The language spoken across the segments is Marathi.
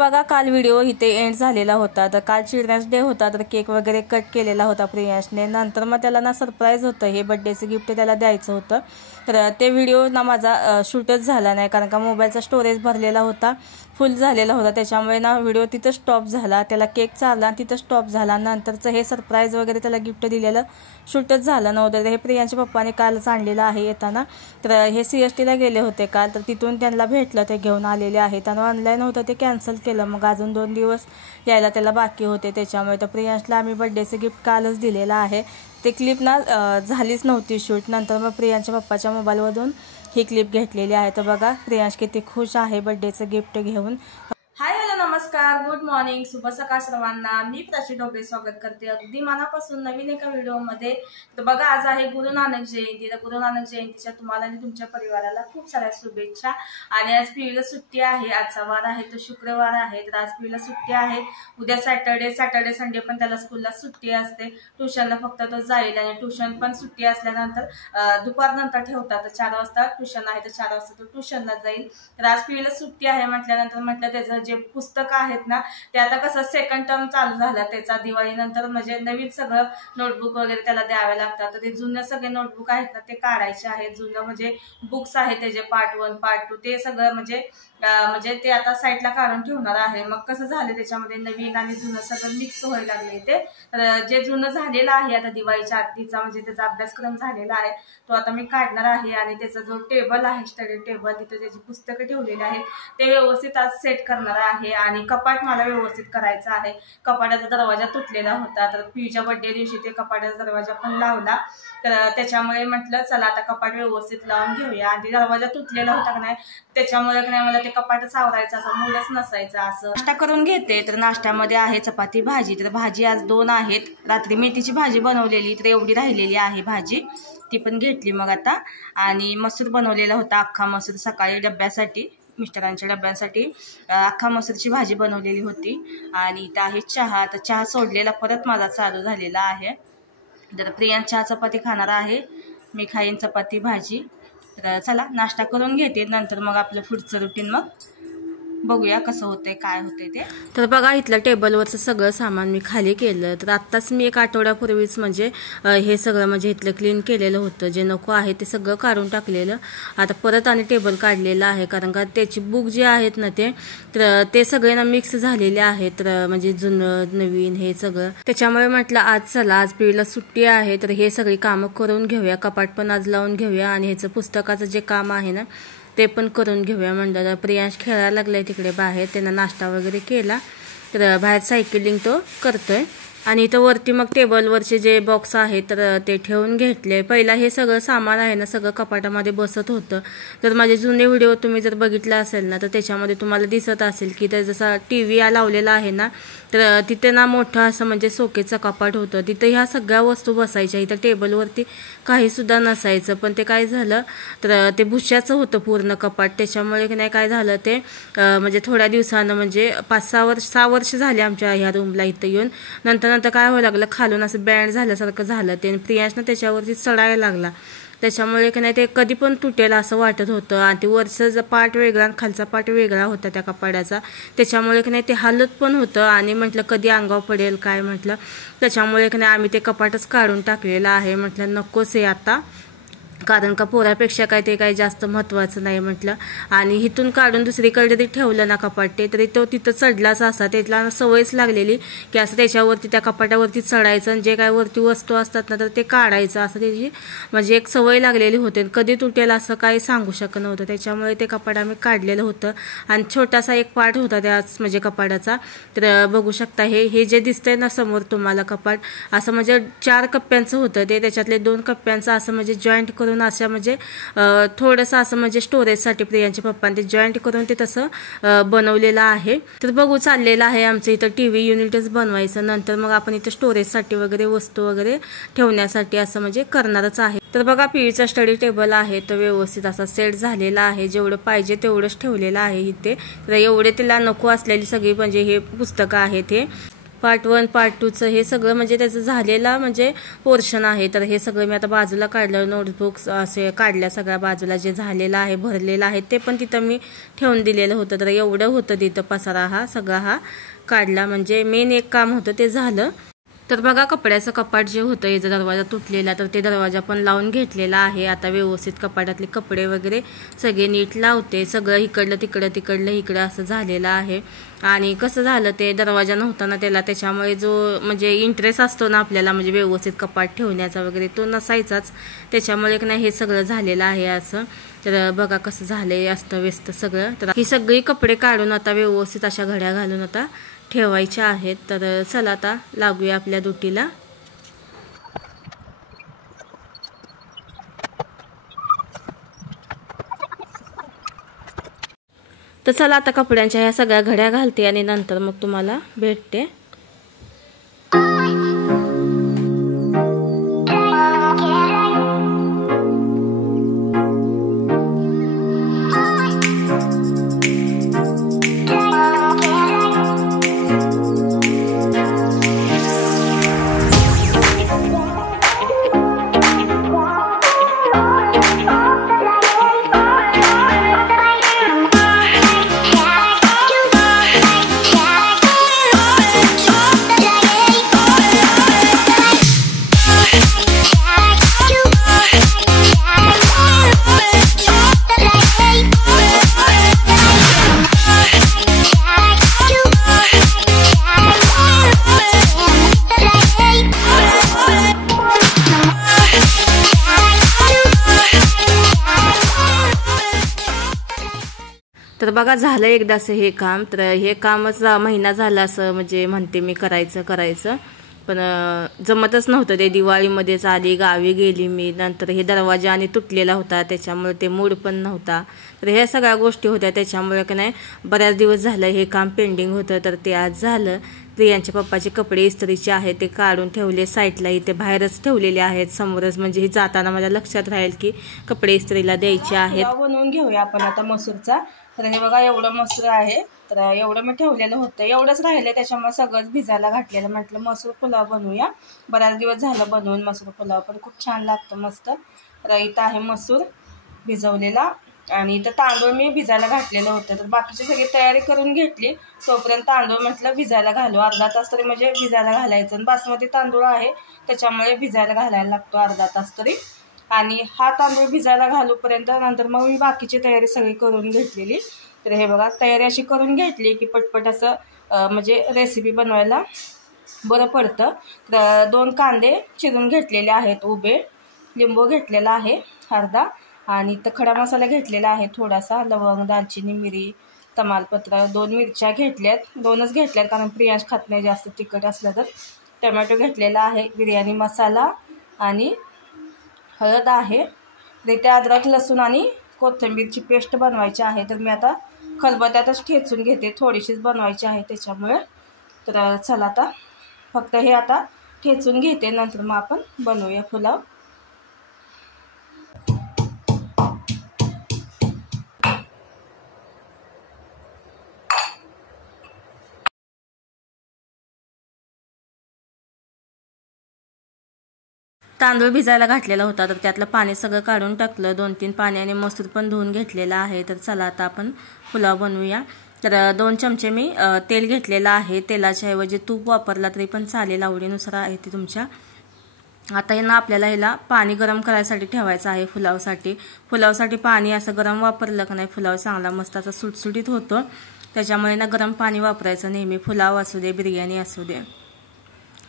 बघा काल व्हिडिओ इथे एंड झालेला होता। तर काल चिल्ड्रन्स डे होता, तर केक वगैरे कट केलेला होता प्रियांशने। नंतर मग त्याला ना सरप्राईज होतं, हे बर्थडेचं गिफ्ट त्याला द्यायचं होतं। तर ते व्हिडिओ ना माझा शूटच झाला नाही, कारण का मोबाईलचा स्टोरेज भरलेला होता, फुल झालेला होता। त्याच्यामुळे ना व्हिडिओ तिथं स्टॉप झाला, त्याला केक चालला तिथं स्टॉप झाला। नंतरचं हे सरप्राईज वगैरे त्याला गिफ्ट दिलेलं शूटच झालं नव्हतं। हे प्रियांच्या पप्पाने कालच आणलेलं आहे येताना। तर हे CSTला गेले होते काल, तर तिथून त्यांना भेटलं, ते घेऊन आलेले आहे। त्यांना ऑनलाईन होतं ते कॅन्सल केलं, मग अजून 2 दिवस यायला त्याला बाकी होते। त्याच्यामुळे तर प्रियांशला आम्ही बर्थडेचं गिफ्ट कालच दिलेलं आहे। ते क्लिप ना झालीच नव्हती शूट, नंतर मग प्रियांच्या पप्पाच्या मोबाईलमधून ही क्लिप घेतलेली आहे। तर बघा प्रियांश किती खुश आहे बर्थडेचं गिफ्ट घेऊन। हाय हॅलो नमस्कार, गुड मॉर्निंग, शुभ सकाळ सर्वांना। मी प्राची ढोबळे स्वागत करते अगदी मनापासून नवीन एका व्हिडिओमध्ये। तर बघा आज आहे गुरु नानक जयंती। तर गुरु नानक जयंतीच्या तुम्हाला आणि तुमच्या परिवाराला खूप साऱ्या शुभेच्छा। आणि आज पिढीला सुट्टी आहे, आजचा वार आहे तो शुक्रवार आहे, तर आज पिढीला सुट्टी आहे। उद्या सॅटर्डे संडे पण त्याला स्कूलला सुट्टी असते, ट्युशनला फक्त तो जाईल। आणि ट्युशन पण सुट्टी असल्यानंतर दुपारनंतर ठेवतात, तर 4 वाजता ट्युशन आहे, तर 4 वाजता तो ट्युशनला जाईल। तर आज पिढीला सुट्टी आहे म्हटल्यानंतर म्हटलं त्याचं जे पुस्तक आहेत ना, ते आता कसं सेकंड टर्म चालू झाला त्याचा, दिवाळी नंतर म्हणजे नवीन सगळं नोटबुक वगैरे त्याला द्यावे लागतात। तर ते जुने सगळे नोटबुक आहेत ना ते काढायचे आहेत, जुनं म्हणजे बुक्स आहेत त्याचे पार्ट 1 पार्ट 2 ते सगळं म्हणजे ते आता साईडला काढून ठेवणार आहे। मग कसं झालं त्याच्यामध्ये नवीन आणि जुनं सगळं मिक्स व्हायला लागले ते। तर जे जुनं झालेलं आहे आता दिवाळीच्या आधीचा म्हणजे त्याचा अभ्यासक्रम झालेला आहे, तो आता मी काढणार आहे। आणि त्याचा जो टेबल आहे स्टडी टेबल, तिथे त्याची पुस्तकं ठेवलेली आहेत ते व्यवस्थित आज सेट करणार आहे। आणि कपाट मला व्यवस्थित करायचं आहे, कपाटाचा दरवाजा तुटलेला होता, तर पियूच्या बर्थडे दिवशी ते कपाटाचा दरवाजा पण लावला। तर त्याच्यामुळे म्हटलं चला आता कपाट व्यवस्थित लावून घेऊया। आणि दरवाजा तुटलेला होता का नाही, त्याच्यामुळे नाही मला ते कपाटच आवरायचं असं मूडच नसायचं। असं नाश्ता करून घेते, तर नाश्त्यामध्ये आहे चपाती भाजी। तर भाजी आज 2 आहेत, रात्री मेथीची भाजी बनवलेली तर एवढी राहिलेली आहे भाजी, ती पण घेतली मग आता। आणि मसूर बनवलेला होता, अख्खा मसूर, सकाळी डब्यासाठी मिस्टरांच्या डब्यासाठी अख्खा मसूरची भाजी बनवलेली होती। आणि इथं आहे चहा, तर चहा सोडलेला परत माझा चालू झालेला आहे। तर प्रियांश चहा चपाती खाणार आहे, मी खाईन चपाती भाजी। तर चला नाश्ता करून घेते, नंतर मग आपलं पुढचं रुटीन मग बघूया कसं होतंय काय होतंय ते। तर बघा इथलं टेबलवरचं सगळं सामान मी खाली केलं। तर आत्ताच मी 1 आठवड्यापूर्वीच म्हणजे हे सगळं म्हणजे इथलं क्लीन केलेलं होतं, जे नको आहे ते सगळं काढून टाकलेलं। आता परत आणि टेबल काढलेलं आहे, कारण का त्याची बुक जे आहेत ना ते सगळे ना मिक्स झालेले आहेत, तर म्हणजे जुनं नवीन हे सगळं। त्याच्यामुळे म्हटलं आज चला आज पिढीला सुट्टी आहे, तर हे सगळी कामं करून घेऊया, कपाट पण आज लावून घेऊया। आणि ह्याचं पुस्तकाचं जे काम आहे ना ते पण करून घेऊया म्हणलं। प्रियांश खेळायला लागलाय तिकडे बाहेर, त्यांना नाश्ता वगैरे केला, तर बाहेर सायकलिंग तो करतोय। आणि इथं वरती मग टेबलवरचे जे बॉक्स आहेत तर ते ठेवून घेतले। पहिला हे सगळं सामान आहे ना सगळं कपाटामध्ये बसत होतं। तर माझे जुने व्हिडिओ तुम्ही जर बघितला असेल ना, तर त्याच्यामध्ये तुम्हाला दिसत असेल की तर जसा TV लावलेला आहे ना, तर तिथे ना मोठं असं म्हणजे सोकेचं कपाट होतं, तिथं ह्या सगळ्या वस्तू बसायच्या। इथं टेबलवरती काही सुद्धा नसायचं, पण ते काय झालं तर ते भुश्याचं होतं पूर्ण कपाट। त्याच्यामुळे नाही काय झालं ते म्हणजे थोड्या दिवसानं म्हणजे 6 वर्ष झाले आमच्या ह्या रूमला इथं येऊन। नंतर काय व्हायला लागलं, खालून असं बँड झाल्यासारखं झालं ते, प्रियांशनं त्याच्यावरती चढायला लागला। त्याच्यामुळे की नाही ते कधी पण तुटेल असं वाटत होतं। आणि ते वरचा पार्ट वेगळा आणि खालचा पार्ट वेगळा होता त्या कपाडाचा, त्याच्यामुळे की नाही ते हालत पण होतं। आणि म्हटलं कधी अंगावर पडेल काय म्हटलं, त्याच्यामुळे की नाही आम्ही ते कपाटच काढून टाकलेलं आहे। म्हटलं नकोच आहे आता, कारण का पोरापेक्षा काय ते काही जास्त महत्त्वाचं नाही म्हटलं। आणि इथून काढून दुसरीकडे जरी ठेवलं ना कपाटे, तरी तो तिथं चढलाच असा, त्याला सवयच लागलेली की असं त्याच्यावरती त्या कपाटावरती चढायचं आणि जे काय वरती वस्तू असतात ना तर ते काढायचं, असं त्याची म्हणजे एक सवय लागलेली होते। कधी तुटेल असं काही सांगू शकत नव्हतं, त्याच्यामुळे ते कपाट आम्ही काढलेलं होतं। आणि छोटासा एक पार्ट होता त्याच म्हणजे कपाटाचा, तर बघू शकता हे जे दिसतंय ना समोर तुम्हाला कपाट, असं म्हणजे 4 कप्प्यांचं होतं ते, त्याच्यातले 2 कप्प्यांचं असं म्हणजे जॉईंट करून असं म्हणजे थोडंसं असं म्हणजे स्टोरेजसाठी प्रियांच्या पप्पांनी ते जॉईंट करून ते तसं बनवलेलं आहे। तर बघू चाललेलं आहे आमचं इथं TV युनिटच बनवायचं, नंतर मग आपण इथं स्टोरेजसाठी वगैरे वस्तू वगैरे ठेवण्यासाठी असं म्हणजे करणारच आहे। तर बघा पियूचा स्टडी टेबल आहे तो व्यवस्थित असा सेट झालेला आहे, जेवढं पाहिजे तेवढंच ठेवलेलं आहे इथे। तर एवढे तिला नको असलेली सगळी म्हणजे हे पुस्तकं आहेत हे, पार्ट 1 पार्ट 2चं हे सगळं म्हणजे त्याचं झालेला म्हणजे पोर्शन आहे. तर हे सगळं मी आता बाजूला काढलं, नोटबुक्स असे काढल्या सगळ्या बाजूला, जे झालेलं आहे भरलेलं आहे ते पण तिथं मी ठेवून दिलेलं होतं. तर एवढं होतं तिथं पसारा, हा सगळा हा काढला, म्हणजे मेन एक काम होतं ते झालं. तर बघा कपड्याचं कपाट जे होतं, याचा दरवाजा तुटलेला, तर ते दरवाजा पण लावून घेतलेला आहे. आता व्यवस्थित कपाटातले कपडे वगैरे सगळे नीट लावते. सगळं इकडलं तिकडलं इकडं असं झालेलं आहे. आणि कसं झालं, ते दरवाजा नव्हता ना त्याला, त्याच्यामुळे जो म्हणजे इंटरेस्ट असतो ना आपल्याला म्हणजे व्यवस्थित कपाट ठेवण्याचा वगैरे, तो नसायचाच. त्याच्यामुळे नाही हे सगळं झालेलं आहे असं. तर बघा कसं झालंय अस्तव्यस्त सगळं. तर ही सगळी कपडे काढून आता व्यवस्थित अशा घड्या घालून आता ठेवायच्या आहेत. तर चला आता लागूया आपल्या ड्युटीला. तर चला आता कपड्यांच्या ह्या सगळ्या घड्या घालते आणि नंतर मग तुम्हाला भेटते. तर बघा झालं एकदाचं हे काम. तर हे कामच महिना झाला असं म्हणजे म्हणते मी करायचं पण जमतच नव्हतं. ते दिवाळीमध्येच आली, गावी गेली मी, नंतर हे दरवाजा आणि तुटलेला होता त्याच्यामुळे ते मूड पण नव्हता. तर ह्या सगळ्या गोष्टी होत्या त्याच्यामुळे की नाही बऱ्याच दिवस झालं हे काम पेंडिंग होतं. तर ते आज झालं. प्रियांच्या पप्पाचे कपडे इस्त्रीचे आहेत ते काढून ठेवले साईडला, इथे बाहेरच ठेवलेले आहेत समोरच, म्हणजे हे जाताना माझ्या लक्षात राहील की कपडे इस्त्रीला द्यायचे आहेत. बनवून घेऊया आपण आता मसूरचा. तर हे बघा एवढं मसूर आहे, तर एवढं मी ठेवलेलं होतं, एवढंच राहिलं त्याच्यामुळे सगळंच भिजायला घातलेलं. म्हटलं मसूर पुलाव बनवूया, बराच दिवस झालं बनवून मसूर पुलाव, पण खूप छान लागतो मस्त. तर इथं आहे मसूर भिजवलेला आणि इथं तांदूळ मी भिजायला घातलेलं होतं. तर बाकीची सगळी तयारी करून घेतली, तोपर्यंत तांदूळ म्हटलं भिजायला घालू, अर्धा तास तरी म्हणजे भिजायला घालायचं. बासमती तांदूळ आहे त्याच्यामुळे भिजायला घालायला लागतो अर्धा तास तरी. आणि हा तांदूळ भिजायला घालूपर्यंत नंतर मग मी बाकीची तयारी सगळी करून घेतलेली. तर हे बघा तयारी अशी करून घेतली की पटपट असं म्हणजे रेसिपी बनवायला बरं पडतं. तर 2 कांदे चिरून घेतलेले आहेत उभे, लिंबू घेतलेला आहे अर्धा, आणि इथं खडा मसाला घेतलेला आहे थोडासा, लवंग, दालचिनी, मिरी, तमालपत्र, 2 मिरच्या घेतल्यात, 2च घेतल्यात कारण प्रियांश खात नाही जास्त तिखट असलं. तर टमॅटो घेतलेला आहे, बिर्याणी मसाला आणि हळद आहे. इथे अद्रक, लसूण आणि कोथिंबीरची पेस्ट बनवायची आहे. तर मी आता खलबत्त्यातच ठेचून घेते, थोडीशीच बनवायची आहे त्याच्यामुळे. तर चला आता फक्त हे आता ठेचून घेते, नंतर मग आपण बनवूया पुलाव. तांदूळ भिजायला घातलेला होता, तर त्यातलं पाणी सगळं काढून टाकलं 2-3 पाण्याने, मसूर पण धुवून घेतलेला आहे. तर चला आता आपण पुलाव बनवूया. तर 2 चमचे मी तेल घेतलेलं आहे, तेलाच्या ऐवजी तूप वापरला तरी पण चालेल, आवडीनुसार आहे ते तुमच्या. आता हे ना आपल्याला ह्याला पाणी गरम करायसाठी ठेवायचं आहे पुलावसाठी पाणी असं गरम वापरलं का नाही पुलाव चांगला मस्त असा सुटसुटीत होतो. त्याच्यामुळे ना गरम पाणी वापरायचं नेहमी, पुलाव असू दे बिर्याणी असू दे.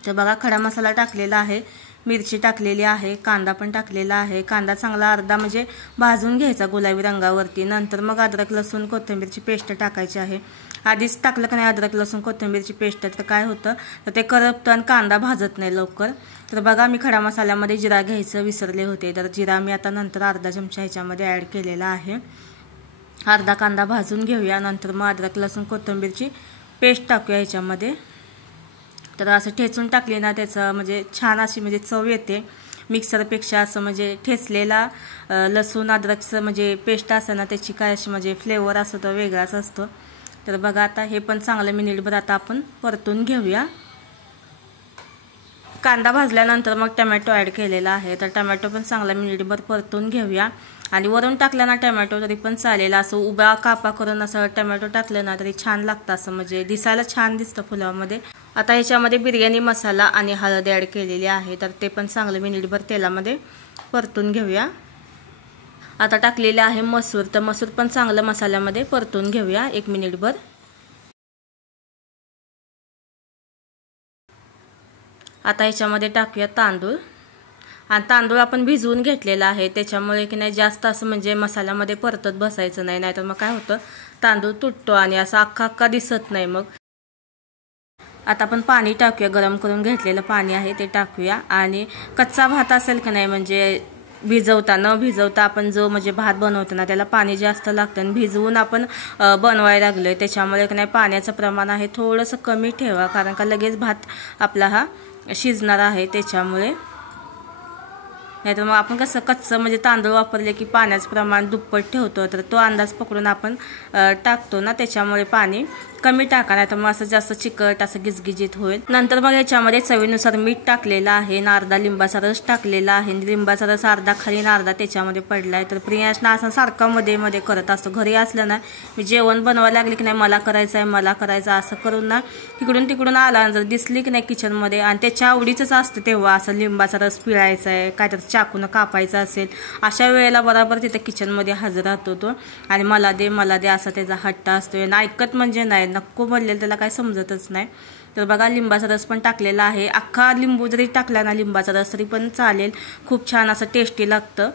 तर बघा खडा मसाला टाकलेला आहे, मिरची टाकलेली आहे, कांदा पण टाकलेला आहे. कांदा चांगला अर्धा म्हणजे भाजून घ्यायचा गुलाबी रंगावरती, नंतर मग अद्रक लसूण कोथिंबीरची पेस्ट टाकायची आहे. आधीच टाकलं का नाही अद्रक लसूण कोथिंबीरची पेस्ट तर काय होतं तर ते करपतं आणि कांदा भाजत नाही लवकर. तर बघा मी खडा मसाल्यामध्ये जिरा घ्यायचं विसरले होते, तर जिरा मी आता नंतर अर्धा चमचा ह्याच्यामध्ये ॲड केलेला आहे. अर्धा कांदा भाजून घेऊया, नंतर मग अद्रक लसूण कोथिंबीरची पेस्ट टाकूया ह्याच्यामध्ये. तर असं ठेचून टाकली ना त्याचं म्हणजे छान अशी म्हणजे चव येते मिक्सरपेक्षा. असं म्हणजे ठेचलेला लसूण अद्रकचं म्हणजे पेस्ट असतं ना त्याची काय अशी म्हणजे फ्लेवर असतो तो वेगळाच असतो. तर बघा आता हे पण चांगलं मिनिटभर आता आपण परतून घेऊया. कांदा भाजल्यानंतर मग टमॅटो ॲड केलेला आहे, तर टमॅटो पण चांगला मिनिटभर परतून घेऊया. आणि वरून टाकला ना टमॅटो तरी पण चालेल, असं उभा कापा करून असं टमॅटो टाकलं ना तरी छान लागतं, असं म्हणजे दिसायला छान दिसतं पुलावामध्ये. आता ह्याच्यामध्ये बिर्याणी मसाला आणि हळद ॲड केलेली आहे, तर ते पण चांगलं मिनिटभर तेलामध्ये परतून घेऊया. आता टाकलेले आहे मसूर, तर मसूर पण चांगलं मसाल्यामध्ये परतून घेऊया 1 मिनिटभर. आता ह्याच्यामध्ये टाकूया तांदूळ, आणि तांदूळ आपण भिजवून घेतलेला आहे, त्याच्यामुळे की नाही जास्त असं म्हणजे मसाल्यामध्ये परतत बसायचं नाही, नाहीतर मग काय होतं तांदूळ तुटतो आणि असं अख्खा अख्खा दिसत नाही मग. आता आपण पाणी टाकूया, गरम करून घेतलेलं पाणी आहे ते टाकूया. आणि कच्चा भात असेल की नाही म्हणजे न भिजवता आपण जो म्हणजे भात बनवतो ना त्याला पाणी जास्त लागतं, आणि भिजवून आपण बनवायला लागलोय त्याच्यामुळे की नाही पाण्याचं प्रमाण आहे थोडंसं कमी ठेवा, कारण का लगेच भात आपला हा शिजणार आहे त्याच्यामुळे. नाहीतर मग आपण कसं कच्चं म्हणजे तांदूळ वापरले की पाण्याचं प्रमाण दुप्पट ठेवतो, तर तो अंदाज पकडून आपण टाकतो ना, त्याच्यामुळे पाणी कमी टाका, नाही तर मग असं जास्त चिकट असं गिजगिजीत होईल. नंतर मग याच्यामध्ये चवीनुसार मीठ टाकलेलं आहे, अर्धा लिंबाचा रस टाकलेला आहे. लिंबाचा रस अर्धा खाली अर्धा त्याच्यामध्ये पडलाय. तर प्रियांशना असं सारखा मध्ये मध्ये करत असतो, घरी असलं ना मी जेवण बनवायला लागले की नाही मला करायचं असं करून ना तिकडून तिकडून आला, जर दिसली की नाही किचनमध्ये आणि त्याच्या आवडीचंच असतं तेव्हा असं लिंबाचा रस पिळायचा आहे, काहीतरी चाकून कापायचा असेल, अशा वेळेला बरोबर तिथे किचनमध्ये हजर राहतो तो, आणि मला दे असा त्याचा हट्ट असतो. ऐकत म्हणजे नाही, नको म्हणलेलं त्याला काय समजतच नाही. तर बघा लिंबाचा रस पण टाकलेला आहे, अख्खा लिंबू जरी टाकला ना लिंबाचा रस तरी पण चालेल, खूप छान असं टेस्टी लागतं.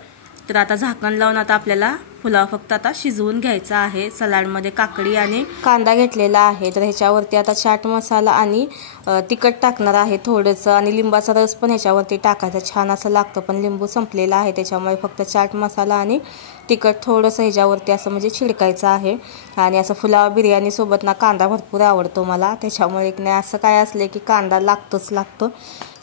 तर आता झाकण लावून आता आपल्याला पुलाव फक्त आता शिजवून घ्यायचा आहे. सलाडमध्ये काकडी आणि कांदा घेतलेला आहे, तर ह्याच्यावरती आता चाट मसाला आणि तिखट टाकणार आहे थोडंसं, आणि लिंबाचा रस पण ह्याच्यावरती टाकायचा, छान असं लागतं. पण लिंबू संपलेला आहे त्याच्यामुळे फक्त चाट मसाला आणि तिखट थोडंसं ह्याच्यावरती असं म्हणजे छिडकायचं आहे. आणि असं पुलाव बिर्याणी सोबत ना कांदा भरपूर आवडतो मला, त्याच्यामुळे की नाही असं काय असले की कांदा लागतो.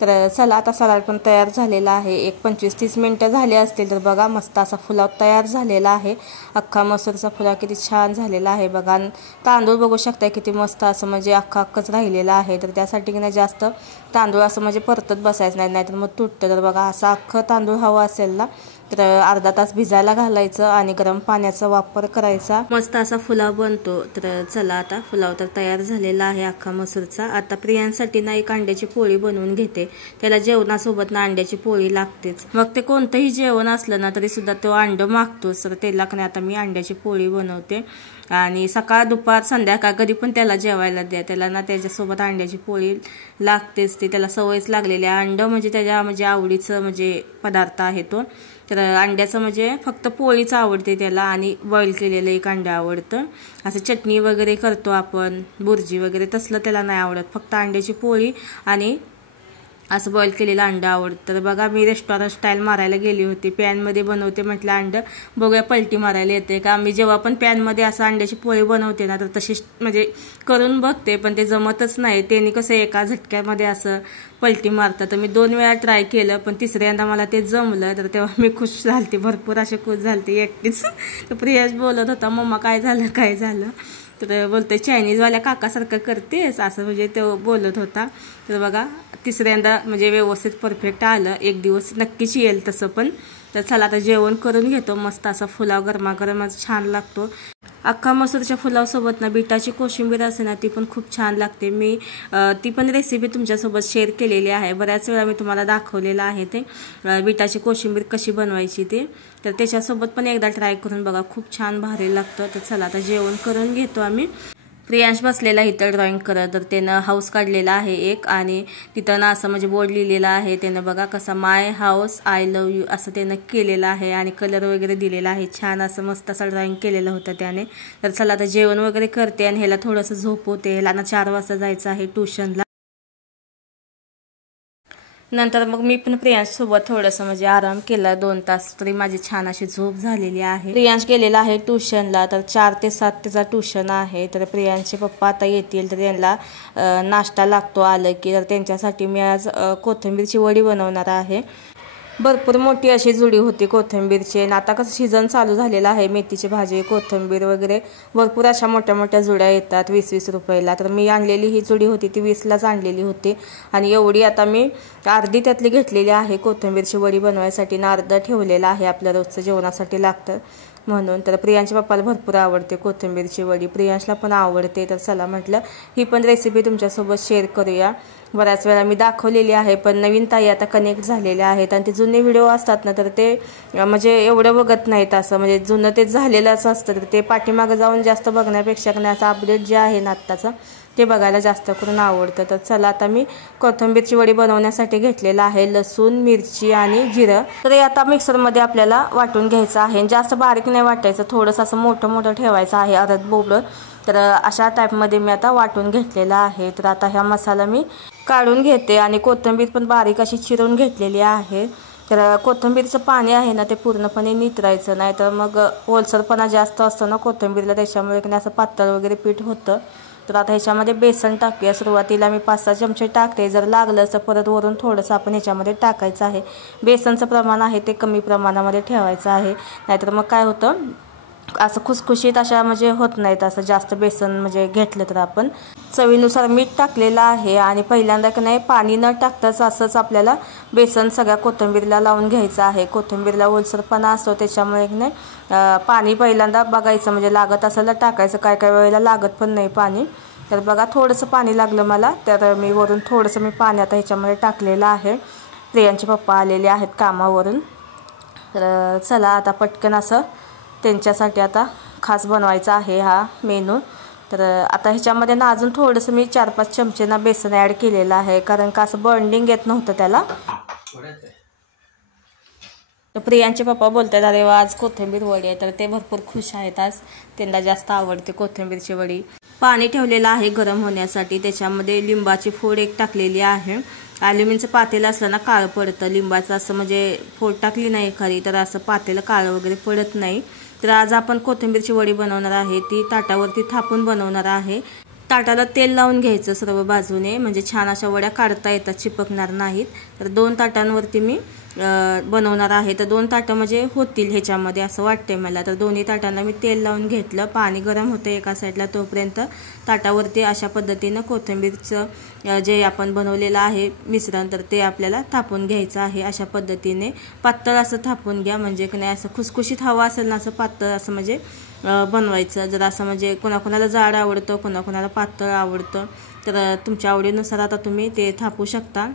तर चला आता सलाड पण तयार झालेला आहे. 25-30 मिनटं झाले असतील. तर बघा मस्त असा पुलाव तयार झालेला आहे. अख्खा मसूरचा पुलाव किती छान झालेला आहे बघा. तांदूळ बघू शकताय किती मस्त असं म्हणजे अख्खाच राहिलेला आहे. तर त्यासाठी की नाही जास्त तांदूळ असं म्हणजे परतत बसायचं नाही, नाहीतर मग तुटतं. तर बघा असं अख्खं तांदूळ हवं असेल ना तर अर्धा तास भिजायला घालायचं आणि गरम पाण्याचा वापर करायचा, मस्त असा पुलाव बनतो. तर चला आता पुलाव तर तयार झालेला आहे अख्खा मसूरचा. आता प्रियांसाठी ना एक अंड्याची पोळी बनवून घेते, त्याला जेवणासोबत ना अंड्याची पोळी लागतेच. मग ते कोणतंही जेवण असलं ना तरी सुद्धा तो अंड मागतोच, तर त्याला नाही आता मी अंड्याची पोळी बनवते. आणि सकाळ दुपार संध्याकाळ कधी पण त्याला जेवायला द्या, त्याला ना त्याच्यासोबत अंड्याची पोळी लागतेच, ती त्याला सवयच लागलेली आहे. अंड म्हणजे त्याच्या म्हणजे आवडीचं म्हणजे पदार्थ आहे तो. तर अंड्याचं म्हणजे फक्त पोळीच आवडते त्याला, आणि बॉईल केलेलं एक अंडं आवडतं. असं चटणी वगैरे करतो आपण बुर्जी वगैरे तसलं त्याला नाही आवडत, फक्त अंड्याची पोळी आणि असं बॉईल केलेलं अंडं आवडतं. तर बघा मी रेस्टॉरंट स्टाईल मारायला गेली होती, पॅनमध्ये बनवते म्हटलं अंडं, बघूया पलटी मारायला येते का. मी जेव्हा पण पॅनमध्ये असं अंड्याची पोळी बनवते ना तर तशी म्हणजे करून बघते, पण ते जमतच नाही. त्यांनी कसं एका झटक्यामध्ये असं पलटी मारतात. तर मी 2 वेळा ट्राय केलं, पण तिसऱ्यांदा मला ते जमलं. तर तेव्हा मी खुश झालते, भरपूर असे खुश झालते एकटीच. तर प्रियाश बोलत होता मम्मा काय झालं. तर बोलते चायनीजवाल्या काकासारखं करतेस असं म्हणजे तो बोलत होता. तर बघा तिसऱ्यांदा म्हणजे व्यवस्थित परफेक्ट आलं, एक दिवस नक्कीच येईल तसं पण. तर चला आता जेवण करून घेतो. मस्त असा पुलाव गरमागरमच छान लागतो. अख्खा मसूरच्या पुलावसोबत ना बीटाची कोशिंबीर असते ना ती पण खूप छान लागते. मी ती पण रेसिपी तुमच्यासोबत शेअर केलेली आहे, बऱ्याच वेळा मी तुम्हाला दाखवलेलं आहे ते बीटाची कोशिंबीर कशी बनवायची ते. तर त्याच्यासोबत पण एकदा ट्राय करून बघा, खूप छान भारी लागतं. तर चला आता जेवण करून घेतो आम्ही. प्रियांश बसलेला इथं ड्रॉइंग करत, तर त्यानं हाऊस काढलेला आहे एक, आणि तिथं ना असं म्हणजे बोर्ड लिहिलेला आहे त्यानं बघा कसा माय हाऊस आय लव्ह यू असं त्यानं केलेलं आहे, आणि कलर वगैरे दिलेला आहे छान असं मस्त असं ड्रॉइंग केलेलं होतं त्याने. तर चला आता जेवण वगैरे करते आणि ह्याला थोडंसं झोपवते. ह्याला ना 4 वाजता जायचं आहे ट्युशनला. नंतर मग मी पण प्रियांशसोबत थोडंसं म्हणजे आराम केला 2 तास, तरी माझी छान अशी झोप झालेली आहे. प्रियांश गेलेला आहे ट्युशनला, तर 4 ते 7 त्याचा ट्युशन आहे. तर प्रियांशचे पप्पा आता येतील, तर त्यांना नाश्ता लागतो आलं की. तर त्यांच्यासाठी मी आज कोथिंबीरची वडी बनवणार आहे. भरपूर मोठी अशी जुडी होती कोथिंबीरची. आणि आता कसं सीझन चालू झालेला आहे, मेथीची भाजी, कोथिंबीर वगैरे भरपूर अशा मोठ्या मोठ्या जुड्या येतात 20-20 रुपयाला. तर मी आणलेली ही जुडी होती ती 20लाच आणलेली होती. आणि एवढी आता मी अर्धी त्यातली घेतलेली आहे कोथिंबीरची वडी बनवायसाठी, आणि अर्ध ठेवलेलं आहे आपल्या रोजचं जेवणासाठी लागतं म्हणून. तर प्रियांच्या पप्पाला भरपूर आवडते कोथिंबीरची वडी, प्रियांशला पण आवडते. तर चला म्हटलं ही पण रेसिपी तुमच्यासोबत शेअर करूया. बऱ्याच वेळा मी दाखवलेली आहे, पण नवीन ताई आता कनेक्ट झालेल्या आहेत. आणि ते जुने व्हिडिओ असतात ना, तर ते म्हणजे एवढं बघत नाहीत. असं म्हणजे जुनं ते झालेलंच असतं, तर ते पाठीमागं जाऊन जास्त बघण्यापेक्षा असं अपडेट जे आहे ना आत्ताचं ते बघायला जास्त करून आवडतं. तर चला आता मी कोथिंबीरची वडी बनवण्यासाठी घेतलेलं आहे लसूण, मिरची आणि जिरं. तर हे आता मिक्सरमध्ये आपल्याला वाटून घ्यायचं आहे. जास्त बारीक नाही वाटायचं, थोडंसं असं मोठं मोठं ठेवायचं आहे अर्ध बोबडं. तर अशा टाईपमध्ये मी आता वाटून घेतलेला आहे. तर आता ह्या मसाला मी काढून घेते. आणि कोथिंबीर पण बारीक अशी चिरून घेतलेली आहे. तर कोथिंबीरचं पाणी आहे ना ते पूर्णपणे नितरायचं नाही, तर मग ओलसरपणा जास्त असतो ना कोथिंबीरला, त्याच्यामुळे की असं पातळ वगैरे पीठ होतं. तर आता ह्याच्यामध्ये बेसन टाकूया. सुरुवातीला मी 5-6 चमचे टाकते, जर लागलं तर परत वरून थोडंसं आपण ह्याच्यामध्ये टाकायचं आहे. बेसनचं प्रमाण आहे ते कमी प्रमाणामध्ये ठेवायचं आहे, नाहीतर मग काय होतं असं खुसखुशीत अशा म्हणजे होत नाहीत असं जास्त बेसन म्हणजे घेतलं तर. आपण चवीनुसार मीठ टाकलेलं आहे. आणि पहिल्यांदा की नाही पाणी न टाकताच असंच आपल्याला बेसन सगळ्या कोथिंबीरला लावून घ्यायचं आहे. कोथिंबीरला ओलसरपणा असतो, त्याच्यामुळे की नाही पाणी पहिल्यांदा बघायचं, म्हणजे लागत असेल तर टाकायचं, काय काय वेळेला लागत पण नाही पाणी. तर बघा थोडंसं पाणी लागलं मला, तर मी वरून थोडंसं मी पाणी आता ह्याच्यामध्ये टाकलेलं आहे. प्रियांचे पप्पा आलेले आहेत कामावरून. तर चला आता पटकन असं त्यांच्यासाठी आता खास बनवायचा आहे हा मेनू. तर आता ह्याच्यामध्ये ना अजून थोडंसं मी 4-5 चमचे ना बेसन ॲड केलेलं आहे, कारण का असं बॉन्डिंग येत नव्हतं त्याला. तर प्रियांचे पप्पा बोलतात अरे वा आज कोथिंबीर वडी आहे, तर ते भरपूर खुश आहेत. आज त्यांना जास्त आवडते कोथिंबीरची वडी. पाणी ठेवलेलं आहे गरम होण्यासाठी, त्याच्यामध्ये लिंबाची फोड एक टाकलेली आहे. ॲल्युमिनचं पातेलं असलं ना काळं पडतं, लिंबाचं असं म्हणजे फोड टाकली नाही खरी तर असं पातेलं काळं वगैरे पडत नाही. तर आज आपण कोथिंबीरची वडी बनवणार आहे, ती ताटावरती थापून बनवणार आहे. ताटाला तेल लावून घ्यायचं सर्व बाजूने, म्हणजे छान अशा वड्या काढता येतात, चिपकणार नाहीत. तर 2 ताटांवरती मी बनवणार आहे. तर 2 ताटं म्हणजे होतील ह्याच्यामध्ये असं वाटतंय मला. तर दोन्ही ताटांना मी तेल लावून घेतलं. पाणी गरम होतं एका साईडला, तोपर्यंत ताटावरती अशा पद्धतीनं कोथिंबीरचं जे आपण बनवलेलं आहे मिश्रण, तर ते आपल्याला थापून घ्यायचं आहे. अशा पद्धतीने पातळ असं थापून घ्या, म्हणजे की नाही असं खुसखुशीत हवं असेल ना असं पातळ असं म्हणजे बनवायचं. जर असं म्हणजे कोणाकोणाला जाड आवडतं, कोणाकोणाला पातळ आवडतं, तर तुमच्या आवडीनुसार आता तुम्ही ते थापू शकता.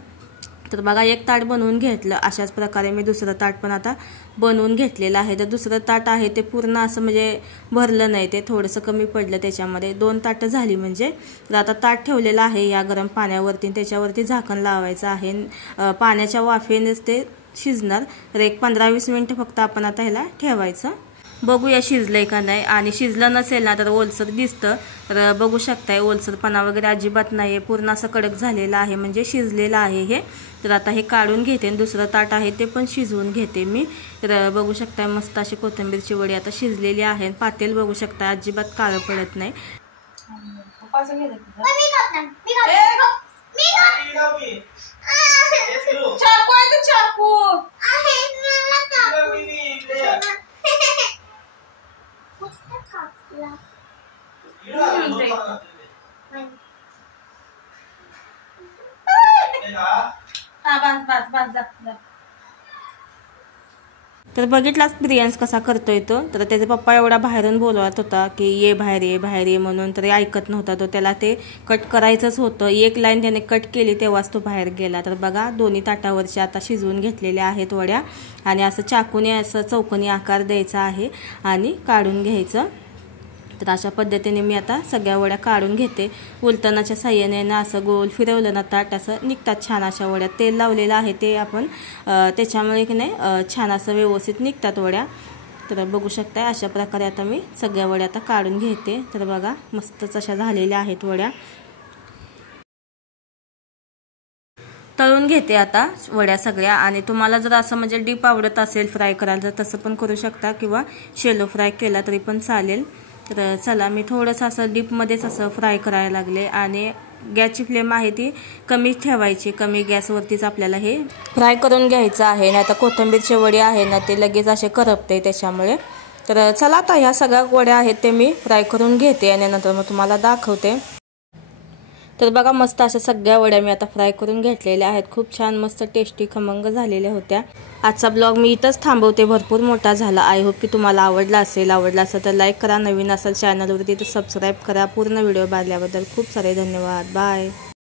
तर बघा एक ताट बनवून घेतलं. अशाच प्रकारे मी दुसरं ताट पण आता बनवून घेतलेलं आहे. तर दुसरं ताट आहे ते पूर्ण असं म्हणजे भरलं नाही, ते थोडंसं कमी पडलं त्याच्यामध्ये. 2 ताटं झाली म्हणजे. तर आता ताट ठेवलेलं आहे या गरम पाण्यावरती, त्याच्यावरती झाकण लावायचं आहे. पाण्याच्या वाफेनेच ते शिजणार. तर एक 15-20 मिनिटं फक्त आपण आता ह्याला ठेवायचं. बघूया शिजलंय का नाही. आणि शिजलं नसेल ना तर ओलसर दिसतं, तर बघू शकताय ओलसरपणा वगैरे अजिबात नाही आहे, पूर्ण असं कडक झालेलं आहे, म्हणजे शिजलेलं आहे हे. तर आता हे काढून घेते आणि दुसरं ताट आहे ते पण शिजवून घेते मी. तर बघू शकताय मस्त अशी कोथिंबीरची वडी आता शिजलेली आहे. पातेल बघू शकताय अजिबात काळं पडत नाही. तर बघितलाच प्रियांश कसा करतोय तो. तर त्याचे पप्पा एवढा बाहेरून बोलवत होता की ये बाहेर ये बाहेर ये म्हणून, तरी ऐकत नव्हता तो. त्याला ते कट करायचंच होतं. एक लाईन त्याने कट केली तेव्हाच तो बाहेर गेला. तर बघा दोन्ही ताटावरच्या आता शिजवून घेतलेल्या आहेत वड्या. आणि असं चाकूने असं चौकोनी आकार द्यायचा आहे आणि काढून घ्यायचं. तर अशा पद्धतीने मी आता सगळ्या वड्या काढून घेते. उलटण्याच्या साह्याने ना असं गोल फिरवलं ना ताट असं निघतात छान अशा वड्या. तेल लावलेलं आहे ते आपण, त्याच्यामुळे की नाही छान असं व्यवस्थित निघतात वड्या. तर बघू शकताय अशा प्रकारे आता मी सगळ्या वड्या आता काढून घेते. तर बघा मस्तच अशा झालेल्या आहेत वड्या. तळून घेते आता वड्या सगळ्या. आणि तुम्हाला जर असं म्हणजे डीप आवडत असेल फ्राय करायला तर तसं पण करू शकता, किंवा शेलो फ्राय केला तरी पण चालेल. तर चला मी थोडंसं असं डीपमध्येच असं फ्राय करायला लागले. आणि गॅसची फ्लेम आहे ती कमीच ठेवायची, कमी गॅसवरतीच आपल्याला हे फ्राय करून घ्यायचं आहे. नाही तर कोथिंबीरचे वडे आहे ना ते लगेच असे करपते त्याच्यामुळे. तर चला आता ह्या सगळ्या वड्या आहेत ते मी फ्राय करून घेते आणि नंतर मग तुम्हाला दाखवते. तर बघा मस्त अशा सगळ्या वड्या मी आता फ्राय करून घेतलेल्या आहेत. खूप छान मस्त टेस्टी खमंग झालेल्या होत्या. आजचा ब्लॉग मी इथंच थांबवते, भरपूर मोठा झाला. आय होप की तुम्हाला आवडला असेल तर लाईक करा, नवीन असेल चॅनलवरती तर सबस्क्राईब करा. पूर्ण व्हिडिओ पाहिल्याबद्दल खूप सारे धन्यवाद. बाय.